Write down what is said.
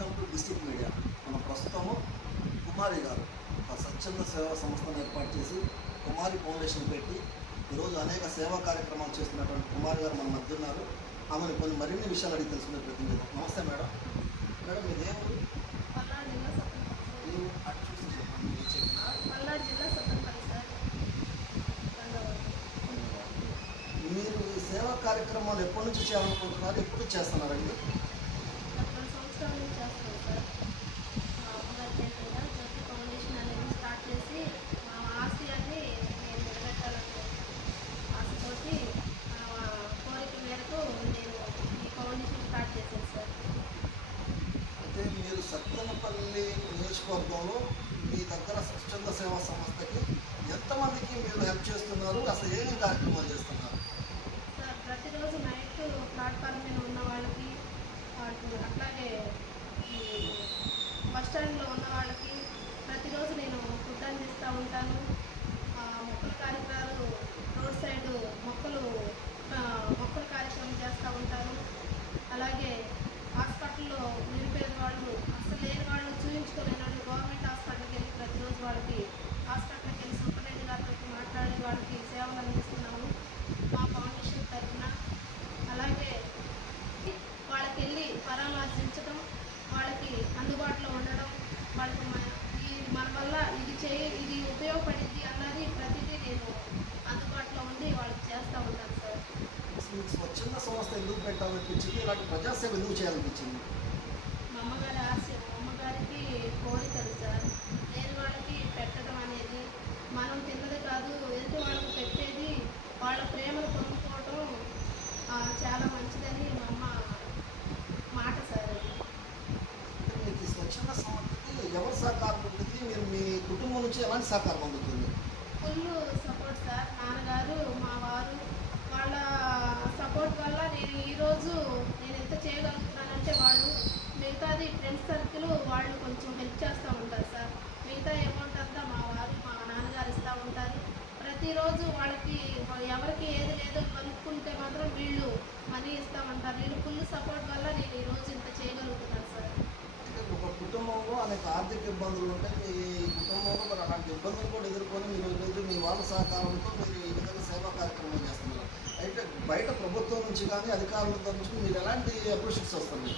Welcome to district media. మన ప్రస్తుతము కుమారి గారు ఒక స్వచ్ఛంద సేవా సంస్థను ఏర్పాటు చేసి కుమారి ఫౌండేషన్ పెట్టి ఈరోజు అనేక సేవా కార్యక్రమాలు చేస్తున్నటువంటి కుమారి గారు మన మధ్య ఉన్నారు. ఆమెను కొన్ని మరిన్ని విషయాలు అడిగి తెలుసుకునే ప్రయత్నం చేద్దాం. నమస్తే మేడం. మేడం మీది ఏ ఊరు? అటు చూసి చెప్పండి. మీరు చెప్పిన మీరు ఈ సేవా కార్యక్రమాలు ఎప్పటి నుంచి చేయాలనుకుంటున్నారు, ఎప్పుడు చేస్తున్నారండి? అయితే మీరు సత్తెనపల్లి నియోజకవర్గంలో మీ దగ్గర స్వచ్ఛంద సేవా సంస్థకి ఎంతమందికి మీరు హెల్ప్ చేస్తున్నారు, అసలు ఏమేమి కార్యక్రమాలు చేస్తున్నారు? సార్ ప్రతిరోజు నైట్ ప్లాట్ఫామ్ మీద ఉన్న వాళ్ళకి అట్లాగే బస్ స్టాండ్లో ఉన్న వాళ్ళకి ప్రతిరోజు నేను ఫుడ్ అందిస్తూ ఉంటాను. మొక్కల కార్యక్రమాలు రోడ్ సైడ్ మొక్కలు కార్యక్రమం చేస్తూ ఉంటాను. అలాగే హాస్పిటల్లో నిరుపేద వాళ్ళు అసలు లేని వాళ్ళు చూపించుకోలేని వాళ్ళు గవర్నమెంట్ హాస్పిటల్కి వెళ్ళి ప్రతిరోజు వాళ్ళకి హాస్పిటల్కి వెళ్ళి సూపరింటెండెంట్ గారితో మాట్లాడి వాళ్ళకి సేవలు అందిస్తున్నాము మా ఫౌండేషన్ తరఫున. అలాగే వాళ్ళకి వెళ్ళి పరామర్శించడం, వాళ్ళకి అందుబాటులో ఉండడం, వాళ్ళకి మన వల్ల ఇది ఉపయోగపడింది అన్నది ప్రతిదీ నేను అందుబాటులో ఉండి వాళ్ళకి చేస్తూ ఉంటాను సార్. మీకు స్వచ్ఛంద సంస్థ ఎందుకు పెట్టాలనిపించింది, ఇలాంటి ప్రజాసేవ ఎందుకు చేయాలనిపించింది? మా అమ్మగారి ఆశయం, మా అమ్మగారికి కోరికలు సార్. లేని వాళ్ళకి పెట్టడం అనేది మనం తిన్నది కాదు, ఎదుటి వాళ్ళకి పెట్టేది, వాళ్ళ ప్రేమను పొందుకోవడం చాలా మంచిదని మా అమ్మ మాట సార్. మీకు స్వచ్ఛంద సంస్థకి ఎవరు సహకారం ఉంటుంది, మీరు మీ కుటుంబం నుంచి ఎలాంటి సహకారం అందుతుంది? Full support sir. నాన్నగారు, మా వారు, వాళ్ళ సపోర్ట్ వల్ల నేను ఈరోజు ఎంత చేయగలుగుతున్నానంటే వాళ్ళు మిగతాది ఫ్రెండ్స్ సర్కిల్ వాళ్ళు కొంచెం హెల్ప్ చేస్తూ ఉంటారు సార్. మిగతా అమౌంట్ అంతా మా వారు, మా నాన్నగారు ఇస్తూ ఉంటారు. ప్రతిరోజు వాళ్ళకి ఎవరికి ఏది లేదో కనుక్కుంటే మాత్రం వీళ్ళు మనీ ఇస్తూ ఉంటారు. వీళ్ళు ఫుల్ సపోర్ట్ వల్ల నేను ఈరోజు ఇంత చేయగలుగుతున్నాను సార్. ఒక కుటుంబంలో అనేక ఆర్థిక ఇబ్బందులు ఉంటాయి. మీ కుటుంబంలో మరి అలాంటి ఇబ్బందులు కూడా ఎదుర్కొని మీరు ఈరోజు మీ వాళ్ళ సహకారంతో మీరు ఈ విధంగా సేవా కార్యక్రమం చేస్తున్నారు. అయితే బయట ప్రభుత్వం నుంచి కానీ అధికారుల నుంచి మీరు ఎలాంటి అప్రిషియేట్స్ వస్తుంది?